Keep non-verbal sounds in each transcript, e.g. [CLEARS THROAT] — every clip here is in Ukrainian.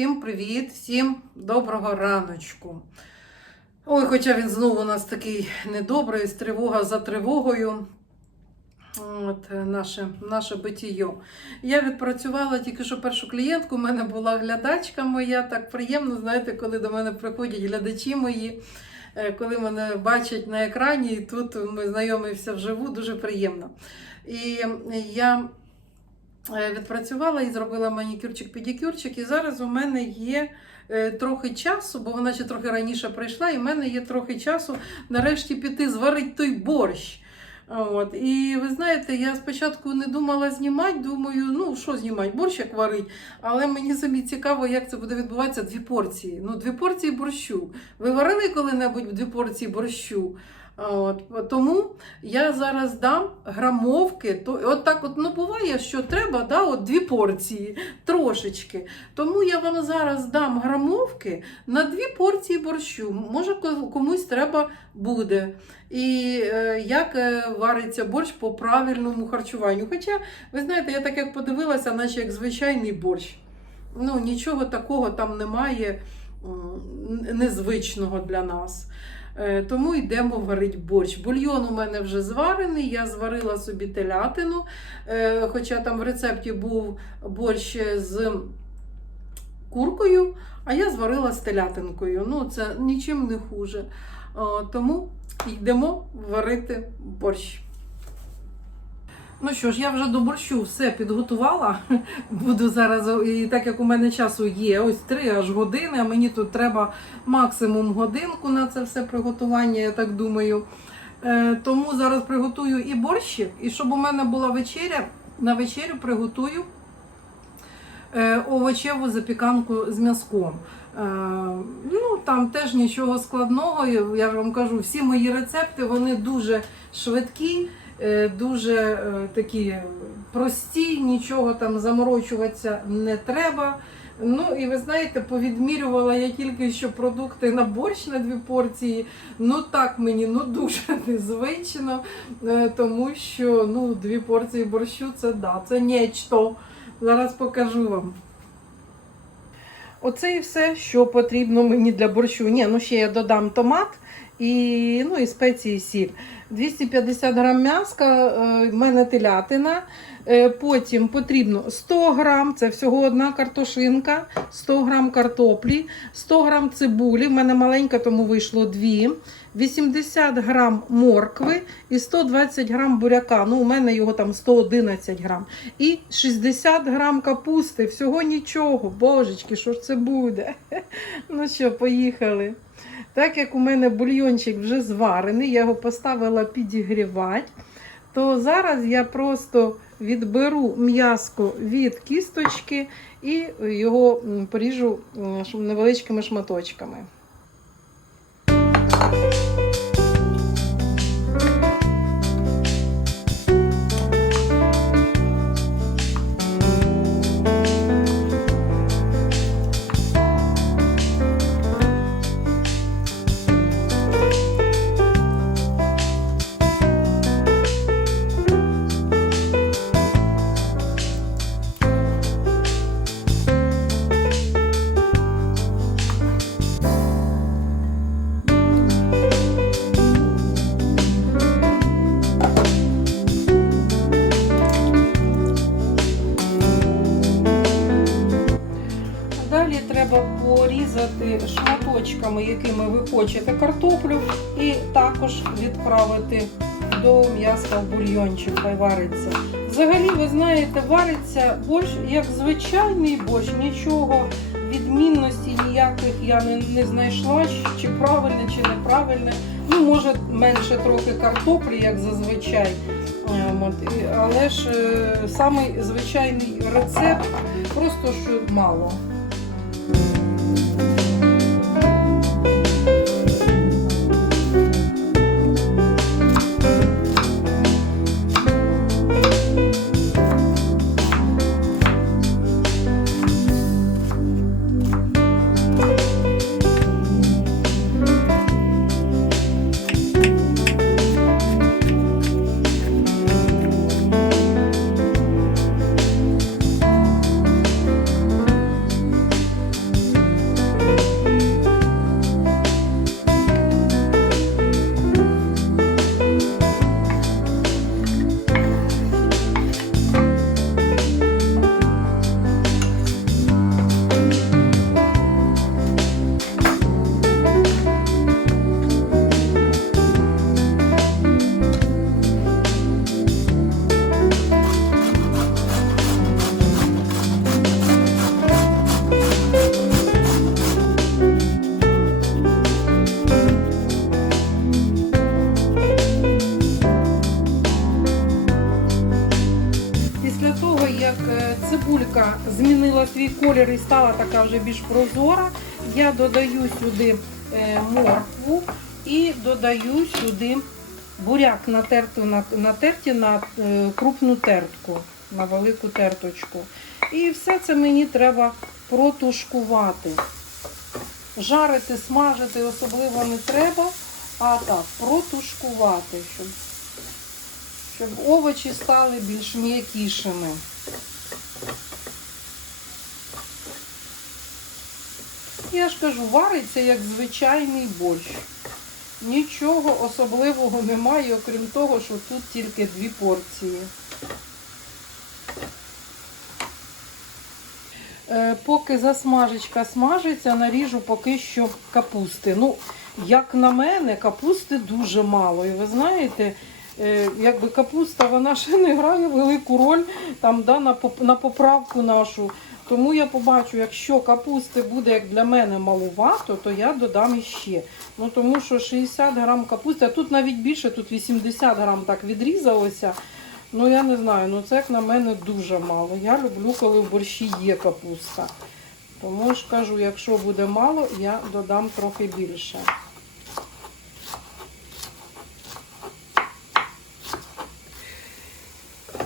всім привіт, всім доброго раночку. Ой, хоча він знову у нас такий недобрий, з тривога за тривогою. От е, наше, наше битіє. Я відпрацювала тільки що першу клієнтку. У мене була глядачка моя. Так приємно, знаєте, коли до мене приходять глядачі мої, е, коли мене бачать на екрані, і тут ми знайомимося вживу, дуже приємно. І я відпрацювала і зробила манікюрчик-педикюрчик, і зараз у мене є. е, Трохи часу, бо вона ще трохи раніше прийшла, і в мене є трохи часу нарешті піти зварити той борщ. От. І ви знаєте, я спочатку не думала знімати, думаю, ну що знімати, борщ як варить. Але мені самі цікаво, як це буде відбуватися дві порції. Ну, дві порції борщу. Ви варили коли-небудь дві порції борщу? От. Тому я зараз дам грамовки. То, от так от, ну, буває, що треба да, от дві порції, трошечки. Тому я вам зараз дам грамовки на дві порції борщу. Може, комусь треба буде. І е, як е, вариться борщ по правильному харчуванню. Хоча, ви знаєте, я так як подивилася, наче як звичайний борщ. Ну, нічого такого там немає незвичного для нас. Е, Тому йдемо варити борщ. Бульйон у мене вже зварений, я зварила собі телятину, е, хоча там в рецепті був борщ з куркою, а я зварила з телятинкою. Ну, це нічим не хуже. Тому йдемо варити борщ. Ну що ж, я вже до борщу все підготувала. [LAUGHS] Буду зараз, і так як у мене часу є, ось три аж години, а мені тут треба максимум годинку на це все приготування, я так думаю. Е, тому зараз приготую і борщик, і щоб у мене була вечеря, на вечерю приготую е, овочеву запіканку з м'язком. Е, ну, там теж нічого складного. Я ж вам кажу, всі мої рецепти вони дуже швидкі, дуже е, такі прості, нічого там заморочуватися не треба. Ну і ви знаєте, повідмірювала я тільки що продукти на борщ на дві порції. Ну так мені ну дуже [LAUGHS] незвично, е, тому що ну, дві порції борщу це да, це нічто. Зараз покажу вам. Оце і все, що потрібно мені для борщу. Ні, ну ще я додам томат і, ну, і спеції сіль. 250 грам м'яска, е, в мене телятина. Е, Потім потрібно 100 грам, це всього одна картошинка, 100 грам картоплі, 100 грам цибулі, в мене маленька, тому вийшло 2. 80 грам моркви і 120 грам буряка. Ну, у мене його там 111 грам. І 60 грам капусти. Всього нічого. Божечки, що ж це буде? [LAUGHS] Ну що, поїхали. Так як у мене бульйончик вже зварений, я його поставила підігрівати, то зараз я просто відберу м'яско від кісточки і його поріжу ш- невеличкими шматочками. Хочете картоплю, і також відправити до м'яска в бульйончик, хай вариться. Взагалі, ви знаєте, вариться борщ як звичайний борщ, нічого відмінності ніяких я не, не знайшла, чи правильне, чи неправильне. Ну, може, менше трохи картоплі, як зазвичай. Е, і- але ж е, самий звичайний рецепт, просто що мало. Капуста змінила свій колір і стала така вже більш прозора, я додаю сюди е, моркву і додаю сюди буряк натерту на, натерті на е, крупну тертку, на велику терточку. І все це мені треба протушкувати. Жарити, смажити особливо не треба, а так, протушкувати, щоб, щоб овочі стали більш м'якішими. Я ж кажу, вариться як звичайний борщ. Нічого особливого немає, окрім того, що тут тільки дві порції. Е, Поки засмажечка смажиться, наріжу поки що капусти. Ну, як на мене, капусти дуже мало. І ви знаєте, е, якби капуста вона ще не грає велику роль там, да, на поправку нашу. Тому я побачу, якщо капусти буде як для мене малувато, то я додам іще. Ну тому що 60 грам капусти, а тут навіть більше, тут 80 грам так відрізалося. Ну я не знаю, ну це як на мене дуже мало. Я люблю, коли в борщі є капуста. Тому ж кажу, якщо буде мало, я додам трохи більше.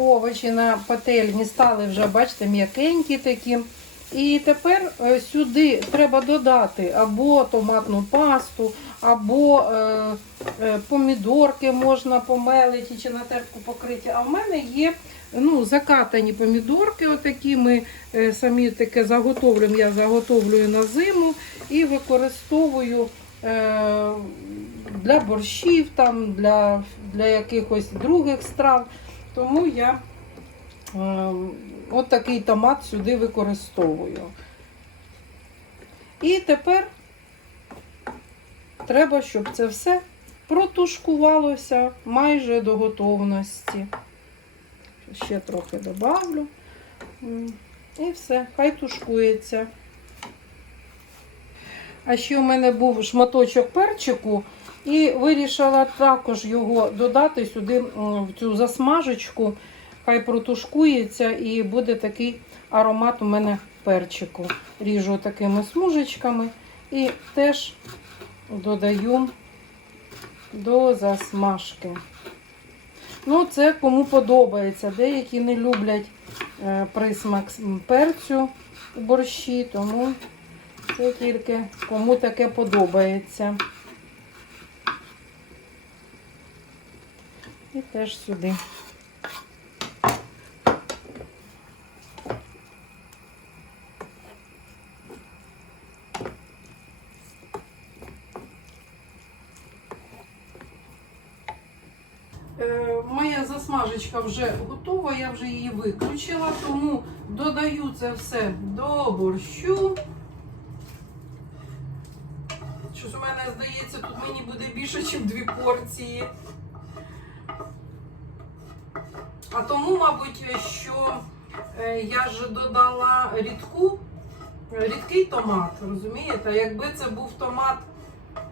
Овочі на пательні стали вже, бачите, м'якенькі такі. І тепер е, сюди треба додати або томатну пасту, або е, е, помідорки можна помелити чи на терку покриті. А в мене є ну, закатані помідорки, отакі ми самі таке заготовлюємо. Я заготовлюю на зиму і використовую для борщів, там, для, для якихось других страв. Тому я е, от такий томат сюди використовую. І тепер треба, щоб це все протушкувалося майже до готовності. Ще трохи добавлю. І все, хай тушкується. А ще у мене був шматочок перчику, і вирішила також його додати сюди в цю засмажечку. Хай протушкується і буде такий аромат у мене перчику. Ріжу такими смужечками і теж додаю до засмажки. Ну, це кому подобається. Деякі не люблять е, присмак перцю у борщі, тому це тільки кому таке подобається. І теж сюди. Е, Моя засмажечка вже готова, я вже її виключила, тому додаю це все до борщу. Щось у мене здається, тут мені буде більше, ніж дві порції. А тому, мабуть, що е, я ж додала рідку, рідкий томат, розумієте? Якби це був томат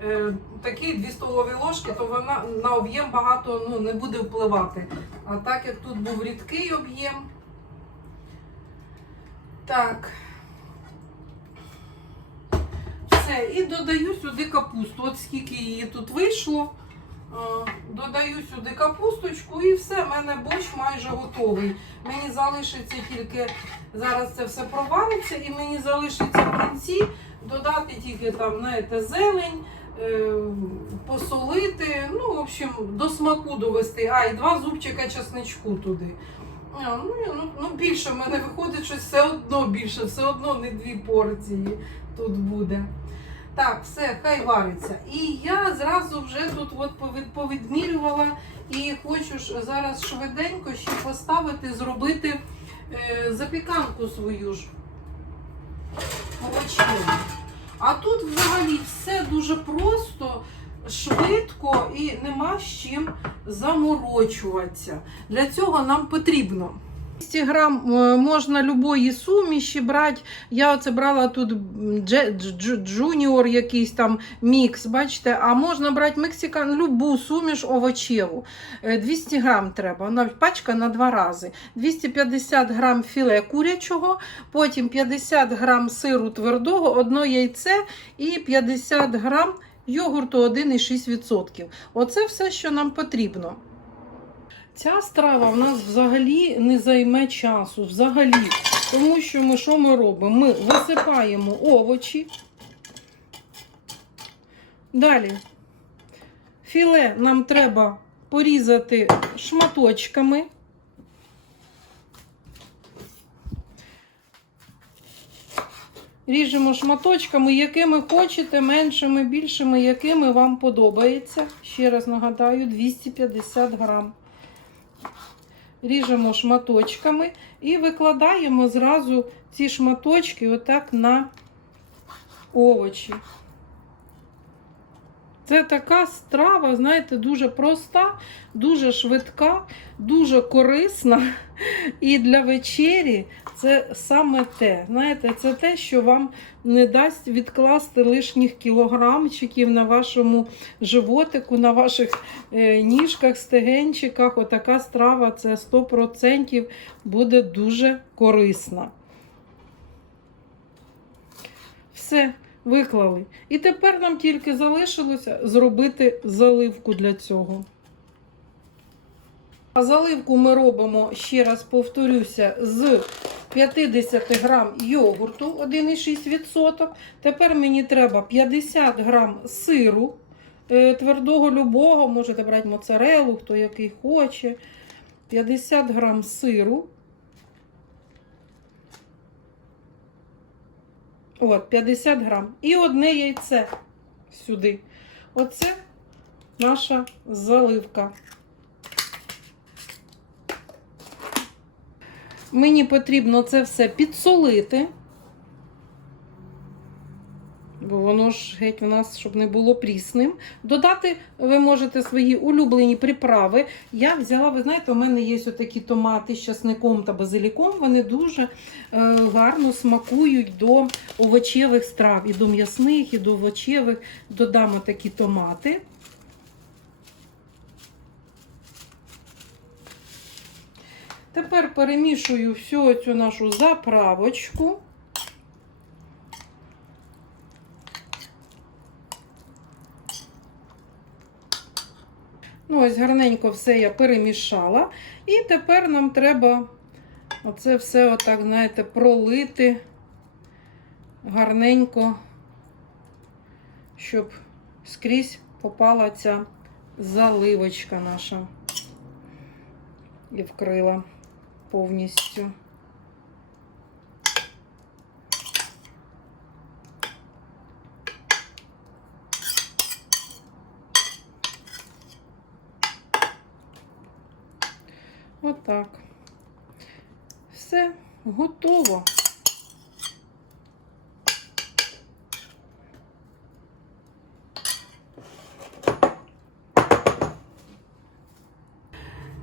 е, такі 2 столові ложки, то вона на об'єм багато ну, не буде впливати. А так як тут був рідкий об'єм. Так. Все, і додаю сюди капусту. От скільки її тут вийшло. Е, Додаю сюди капусточку і все, в мене борщ майже готовий. Мені залишиться тільки зараз це все провариться, і мені залишиться в кінці додати тільки там, знаєте, зелень, е, посолити, ну, в общем, до смаку довести. А, і два зубчика чесничку туди. Ну, ну, ну, більше в мене виходить, що все одно більше, все одно не дві порції тут буде. Так, все, хай вариться. І я зразу вже тут от повід- повідмірювала і хочу ж зараз швиденько ще поставити, зробити е, запіканку свою ж молочну. А тут взагалі все дуже просто, швидко і нема з чим заморочуватися. Для цього нам потрібно 200 грам е, можна любої суміші брати. Я оце брала тут джуніор якийсь там мікс, бачите, а можна брати мексикан, любу суміш овочеву. Е, 200 грам треба, вона пачка на два рази. 250 грам філе курячого, потім 50 грам сиру твердого, одно яйце і 50 грам йогурту 1,6%. Оце все, що нам потрібно. Ця страва в нас взагалі не займе часу. Взагалі. Тому що ми що ми робимо? Ми висипаємо овочі. Далі філе нам треба порізати шматочками. Ріжемо шматочками, якими хочете, меншими, більшими, якими вам подобається. Ще раз нагадаю, 250 грам. Ріжемо шматочками і викладаємо зразу ці шматочки отак на овочі. Це така страва, знаєте, дуже проста, дуже швидка, дуже корисна. І для вечері це саме те. Знаєте, це те, що вам не дасть відкласти лишніх кілограмчиків на вашому животику, на ваших е, ніжках, стегенчиках. Отака страва це 100% буде дуже корисна. Все, виклали. І тепер нам тільки залишилося зробити заливку для цього. А заливку ми робимо, ще раз повторюся, з 50 грам йогурту 1,6%. Тепер мені треба 50 грам сиру е, твердого любого, можете брати моцарелу, хто який хоче. 50 грам сиру. От, 50 грам. І одне яйце сюди. Оце наша заливка. Мені потрібно це все підсолити. Бо воно ж геть у нас, щоб не було прісним. Додати ви можете свої улюблені приправи. Я взяла, ви знаєте, у мене є такі томати з часником та базиліком. Вони дуже е, гарно смакують до овочевих страв. І до м'ясних, і до овочевих. Додамо такі томати. Тепер перемішую всю цю нашу заправочку. Ну, ось гарненько все я перемішала. І тепер нам треба оце все, отак, знаєте, пролити гарненько, щоб скрізь попала ця заливочка наша і вкрила повністю. Отак. Все готово.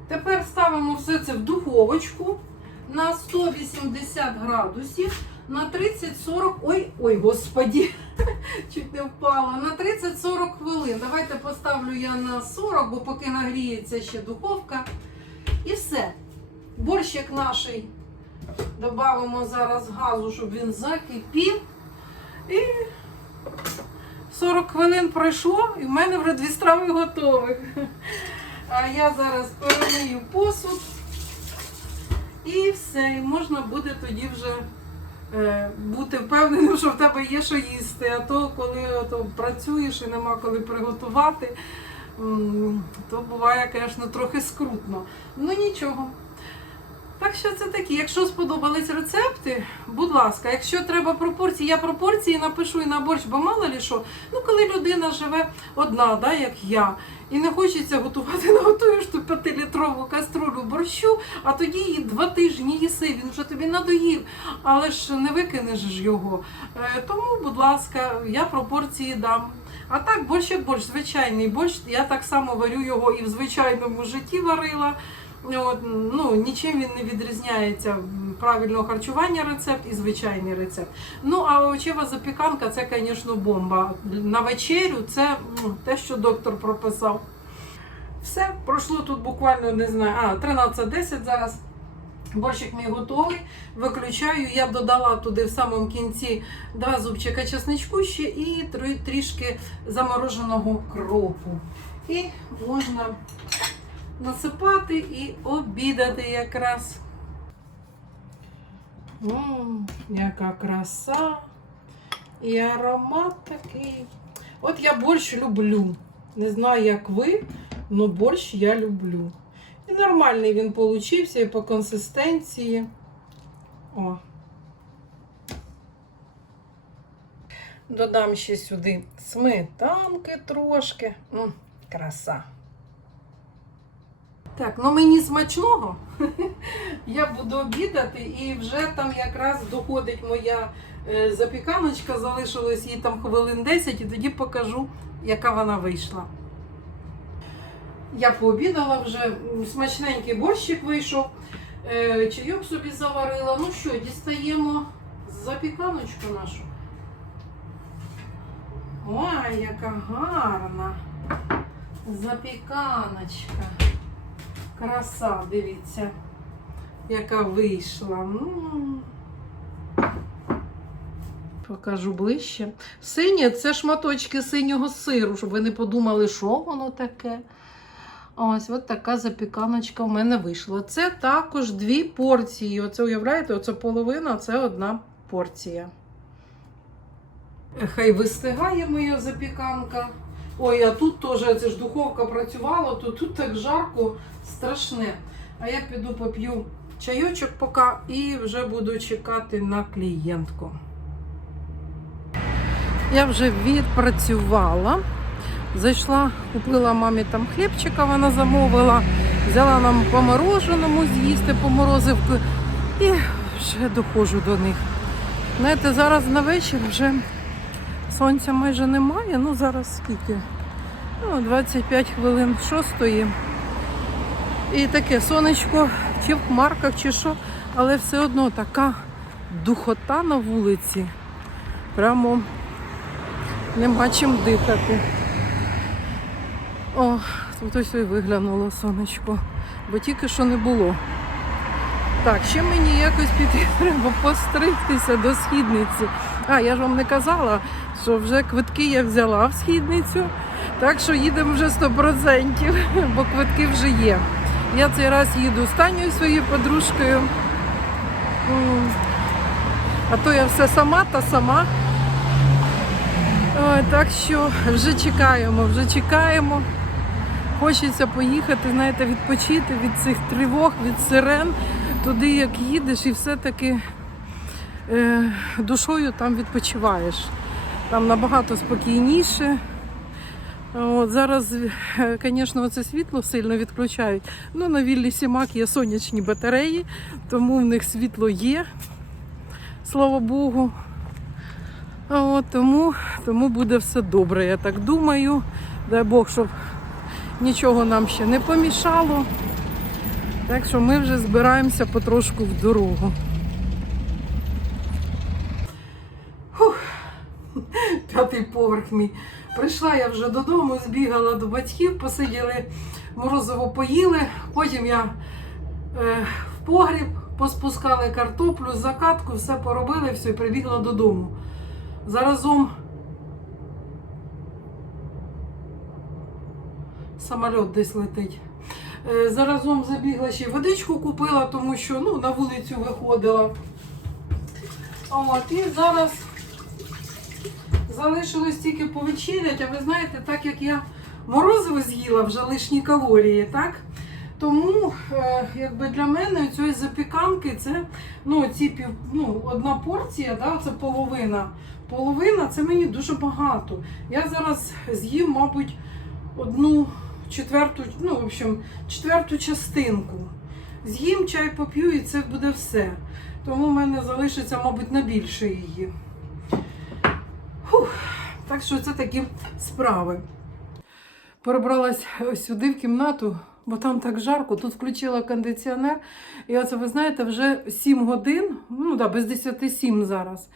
Тепер ставимо все це в духовочку на 180 градусів на 30-40. Ой, ой, господі, [LAUGHS] чуть не впала. На 30-40 хвилин. Давайте поставлю я на 40, бо поки нагріється ще духовка. І все. Борщик наш додамо зараз газу, щоб він закипів. І 40 хвилин пройшло, і в мене вже дві страви готові. А я зараз перемию посуд. І все, і можна буде тоді вже е, бути впевненим, що в тебе є що їсти. А то, коли ото працюєш і нема коли приготувати, то буває, звісно, трохи скрутно. Ну нічого. Так що це такі. Якщо сподобались рецепти, будь ласка, якщо треба пропорції, я пропорції напишу і на борщ, бо мало лі що, ну коли людина живе одна, да, як я, і не хочеться готувати, наготуєш ту п'ятилітрову каструлю борщу, а тоді її два тижні їси, він вже тобі надоїв, але ж не викинеш ж його. Е, Тому, будь ласка, я пропорції дам. А так, борщ як борщ, звичайний борщ. Я так само варю його і в звичайному житті варила. От, ну, нічим він не відрізняється правильного харчування рецепт і звичайний рецепт. Ну, а овочева запіканка це, звісно, бомба. На вечерю це те, що доктор прописав. Все, пройшло тут буквально не знаю, а 13.10 зараз. Борщик мій готовий. Виключаю. Я додала туди в самому кінці два зубчика чесничку ще і трішки замороженого кропу. І можна насипати і обідати якраз. Мм, яка краса. І аромат такий. От я борщ люблю. Не знаю, як ви, але борщ я люблю. І нормальний він получився і по консистенції. О. Додам ще сюди сметанки трошки. М, краса. Так, ну мені смачного. [LAUGHS] Я буду обідати і вже там якраз доходить моя е, запіканочка, залишилось їй там хвилин 10 і тоді покажу, яка вона вийшла. Я пообідала вже, смачненький борщик вийшов, е, чайок собі заварила. Ну що, дістаємо запіканочку нашу. Ой, яка гарна запіканочка. Краса, дивіться, яка вийшла. М. Покажу ближче. Синє це шматочки синього сиру, щоб ви не подумали, що воно таке. Ось от така запіканочка в мене вийшла. Це також дві порції. Оце уявляєте, оце половина, це одна порція. Хай вистигає моя запіканка. Ой, а тут теж це ж духовка працювала, то тут так жарко, страшне. А я піду поп'ю чайочок поки і вже буду чекати на клієнтку. Я вже відпрацювала. Зайшла, купила мамі там хлібчика, вона замовила, взяла нам по мороженому з'їсти по морозивку і вже доходжу до них. Знаєте, зараз на вечір вже сонця майже немає. Ну зараз скільки? Ну, 25 хвилин шостої. І таке сонечко, чи в хмарках, чи що, але все одно така духота на вулиці. Прямо нема чим дихати. О, тут ось і виглянуло сонечко, бо тільки що не було. Так, ще мені якось піти [LAUGHS] треба постригтися до східниці. А, я ж вам не казала, що вже квитки я взяла в східницю, так що їдемо вже 100%, бо квитки вже є. Я цей раз їду з Танею своєю подружкою. А то я все сама та сама. Так що вже чекаємо, вже чекаємо. Хочеться поїхати, знаєте, відпочити від цих тривог, від сирен, туди як їдеш, і все-таки е, душою там відпочиваєш. Там набагато спокійніше. От, зараз, е, звісно, це світло сильно відключають. Ну, на віллі Сімак є сонячні батареї, тому в них світло є, слава Богу. От, тому, тому буде все добре, я так думаю. Дай Бог, щоб нічого нам ще не помішало. Так що ми вже збираємося потрошку в дорогу. П'ятий поверх мій. Прийшла я вже додому, збігала до батьків, посиділи, морозиво поїли. Потім я е, в погріб поспускали картоплю, закатку, все поробили, все, і прибігла додому. Заразом самоліт десь летить. Е, Заразом забігла ще водичку купила, тому що ну, на вулицю виходила. От, і зараз залишилось тільки повечерять, а ви знаєте, так як я морозиво з'їла вже лишні калорії, так? Тому е, якби для мене цієї запіканки це ну, ці пів, ну, одна порція, да, це половина. Половина це мені дуже багато. Я зараз з'їм, мабуть, одну четверту, ну, в общем, четверту частинку. З'їм чай поп'ю і це буде все. Тому в мене залишиться, мабуть, на більше її. Так що це такі справи. Перебралась сюди в кімнату, бо там так жарко. Тут включила кондиціонер. І оце, ви знаєте, вже 7 годин, ну да, без 10 7 зараз.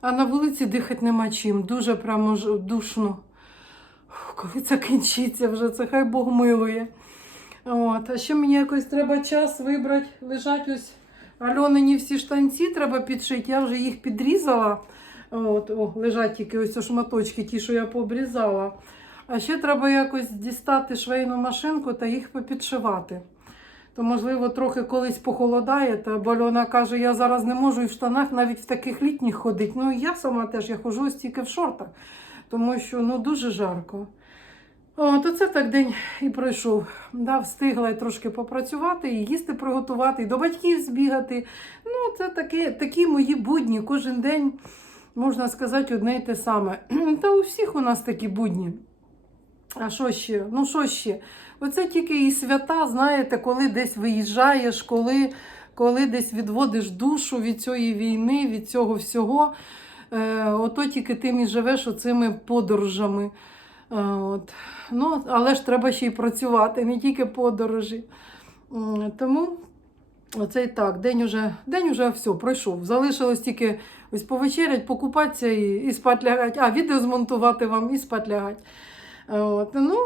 А на вулиці дихати нема чим. Дуже прямо душно. Коли це кінчиться вже, це хай Бог милує. От. А ще мені якось треба час вибрати, лежать ось Альонині всі штанці треба підшити. Я вже їх підрізала. От, о, лежать тільки ось шматочки, ті, що я пообрізала. А ще треба якось дістати швейну машинку та їх попідшивати. То, можливо, трохи колись похолодає, та бо Альона каже, я зараз не можу і в штанах навіть в таких літніх ходити. Ну і я сама теж я ходжу ось тільки в шортах, тому що ну, дуже жарко. О, то це так день і пройшов. Да, встигла я трошки попрацювати, і їсти приготувати, і до батьків збігати. Ну, це такі, такі мої будні. Кожен день, можна сказати, одне й те саме. Та [CLEARS THROAT] у всіх у нас такі будні. А що ще? Ну, що ще? Оце тільки і свята, знаєте, коли десь виїжджаєш, коли, коли десь відводиш душу від цієї війни, від цього всього. Е, ото тільки тим і живеш оцими подорожами. Е, от. Ну, але ж треба ще й працювати, не тільки подорожі. М, Тому оце і так, день уже, день уже все, пройшов. Залишилось тільки ось повечерять, покупатися і, і спать лягать. А, відео змонтувати вам і спать лягать. Е, От, ну,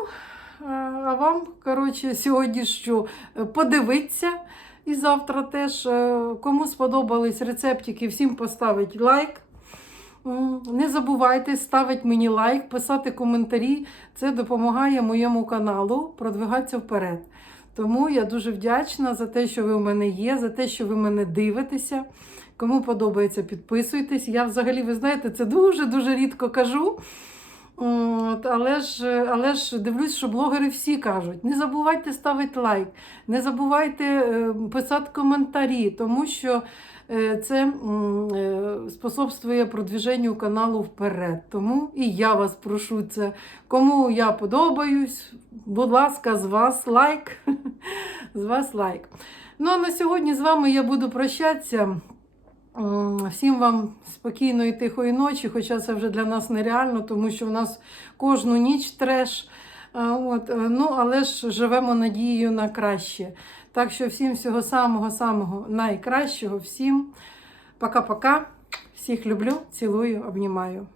а а вам, коротше, сьогодні що е, подивитися. І завтра теж, е, кому сподобались рецептики, всім поставить лайк. Не забувайте ставити мені лайк, писати коментарі. Це допомагає моєму каналу продвигатися вперед. Тому я дуже вдячна за те, що ви у мене є, за те, що ви мене дивитеся. Кому подобається, підписуйтесь. Я взагалі, ви знаєте, це дуже-дуже рідко кажу. От, але, ж, але ж дивлюсь, що блогери всі кажуть: не забувайте ставити лайк, не забувайте е, писати коментарі, тому що е, це е, способствує продвіженню каналу вперед. Тому і я вас прошу це. Кому я подобаюсь, будь ласка, з вас лайк. [LAUGHS] З вас лайк. Ну а на сьогодні з вами я буду прощатися. Всім вам спокійної тихої ночі, хоча це вже для нас нереально, тому що в нас кожну ніч треш. От, е, ну, але ж живемо надією на краще. Так що всім всього самого-самого найкращого. Всім пока-пока. Всіх люблю, цілую, обнімаю.